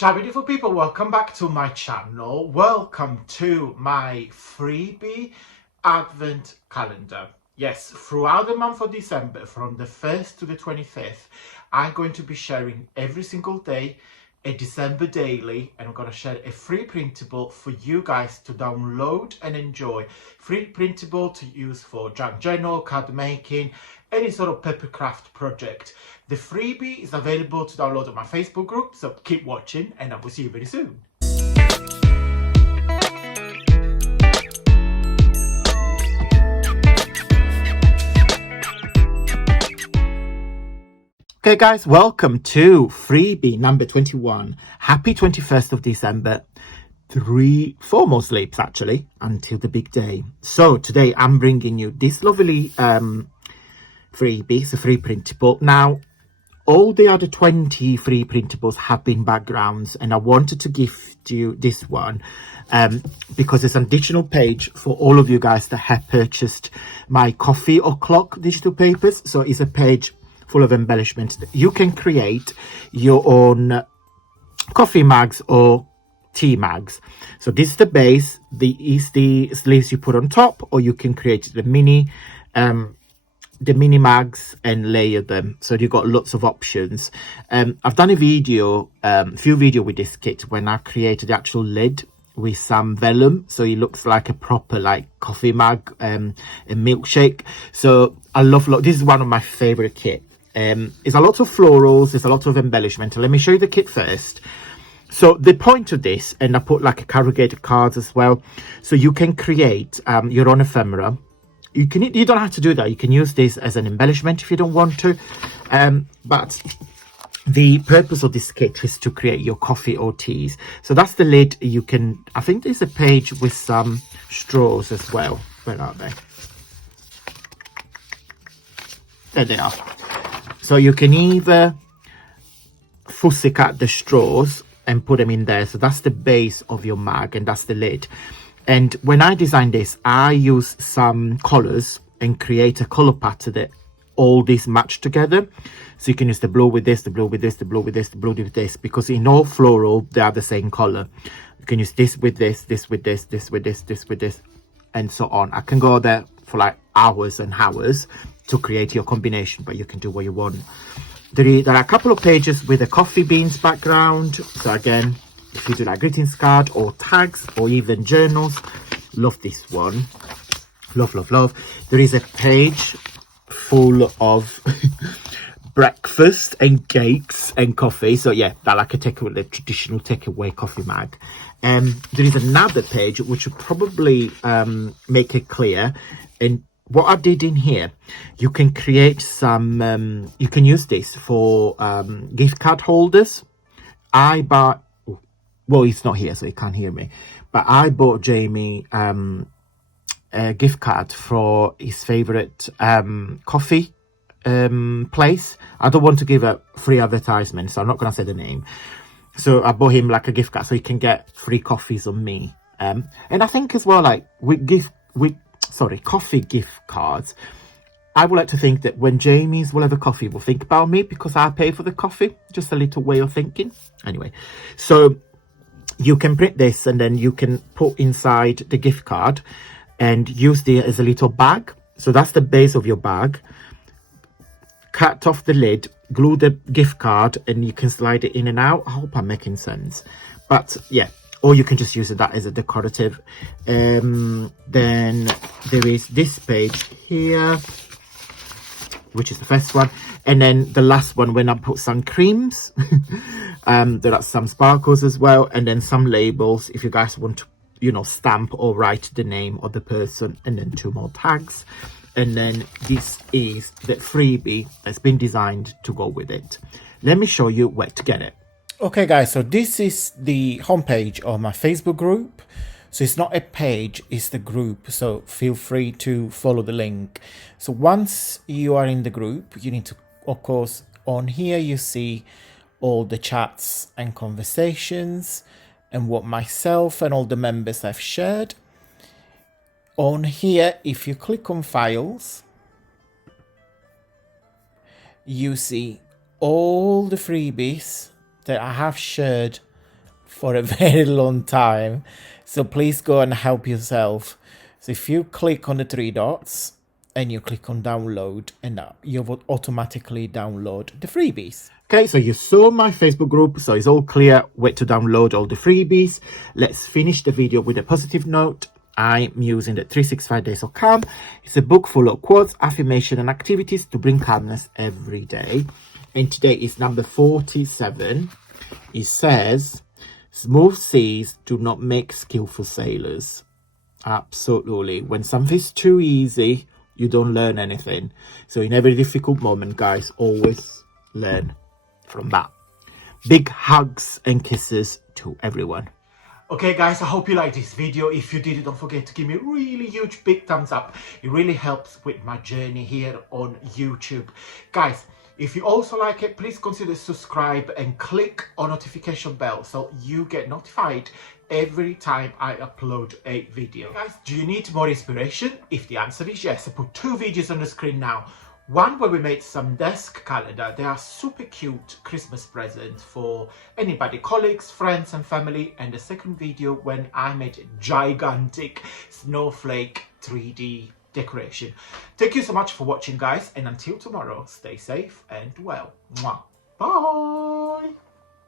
Ciao beautiful people, welcome back to my channel. Welcome to my freebie advent calendar. Yes, throughout the month of December, from the 1st to the 25th, I'm going to be sharing every single day a December daily, and I'm going to share a free printable for you guys to download and enjoy. Free printable to use for junk journal, card making, any sort of papercraft project. The freebie is available to download on my Facebook group, so keep watching and I will see you very soon. Okay guys, welcome to freebie number 21. Happy 21st of December. 4 more sleeps actually until the big day. So today I'm bringing you this lovely freebie. It's a free printable. Now all the other 20 free printables have been backgrounds, and I wanted to gift you this one because it's an additional page for all of you guys that have purchased my coffee o'clock digital papers. So it's a page full of embellishments. You can create your own coffee mugs or tea mugs. So this is the base, is the sleeves you put on top, or you can create the mini mugs and layer them. So you've got lots of options. I've done a video, few video with this kit when I created the actual lid with some vellum, so it looks like a proper like coffee mug, a milkshake. So I love this is one of my favorite kit. It's a lot of florals, there's a lot of embellishment. Let me show you the kit first. So the point of this, and I put like a corrugated cards as well, so you can create your own ephemera. You don't have to do that. You can use this as an embellishment if you don't want to, but the purpose of this kit is to create your coffee or teas. So that's the lid. You can, I think there's a page with some straws as well. Where are they? There they are. So you can either fussy cut the straws and put them in there. So that's the base of your mug, and that's the lid. And when I designed this, I use some colors and create a color pattern that all these match together. So you can use the blue with this, the blue with this, the blue with this, the blue with this, because in all floral they are the same color. You can use this with this, this with this, this with this, this with this, and so on. I can go there for like hours and hours to create your combination, but you can do what you want. There are a couple of pages with a coffee beans background. So again, if you do like greetings card or tags or even journals, love this one. Love, love, love. There is a page full of breakfast and cakes and coffee. So yeah, that like a takeaway, the traditional takeaway coffee mug. There is another page which will probably make it clear. And what I did in here, you can create some, you can use this for gift card holders. I bought, well, he's not here, so he can't hear me. But I bought Jamie a gift card for his favorite coffee place. I don't want to give a free advertisement, so I'm not going to say the name. So I bought him like a gift card so he can get free coffees on me. And I think as well, like coffee gift cards, I would like to think that when Jamie's will have a coffee, will think about me because I pay for the coffee. Just a little way of thinking. Anyway, so you can print this and then you can put inside the gift card and use it as a little bag. So that's the base of your bag. Cut off the lid, glue the gift card, and you can slide it in and out. I hope I'm making sense. But yeah, or you can just use that as a decorative. Then there is this page here, which is the first one, and then the last one when I put some creams. There are some sparkles as well, and then some labels if you guys want to, you know, stamp or write the name of the person, and then 2 more tags. And then this is the freebie that's been designed to go with it. Let me show you where to get it. Okay guys, so this is the homepage of my Facebook group. So it's not a page, it's the group. So feel free to follow the link. So once you are in the group, you need to, of course, on here you see all the chats and conversations and what myself and all the members have shared. On here, if you click on files, you see all the freebies that I have shared for a very long time. So please go and help yourself. So if you click on the three dots and you click on download, and you will automatically download the freebies. Okay, so you saw my Facebook group, so it's all clear where to download all the freebies. Let's finish the video with a positive note. I'm using the 365 Days of Calm. It's a book full of quotes, affirmation, and activities to bring calmness every day. And today is number 47. It says, smooth seas do not make skillful sailors. Absolutely. When something's too easy, you don't learn anything. So in every difficult moment, guys, always learn from that. Big hugs and kisses to everyone. Okay guys, I hope you liked this video. If you did, don't forget to give me a really huge big thumbs up. It really helps with my journey here on YouTube. Guys, if you also like it, please consider subscribe and click on notification bell so you get notified every time I upload a video. Guys, do you need more inspiration? If the answer is yes, I put 2 videos on the screen now. One where we made some desk calendar. They are super cute Christmas presents for anybody, colleagues, friends and family. And the second video when I made a gigantic snowflake 3D decoration. Thank you so much for watching, guys, and until tomorrow, stay safe and well. Mwah. Bye.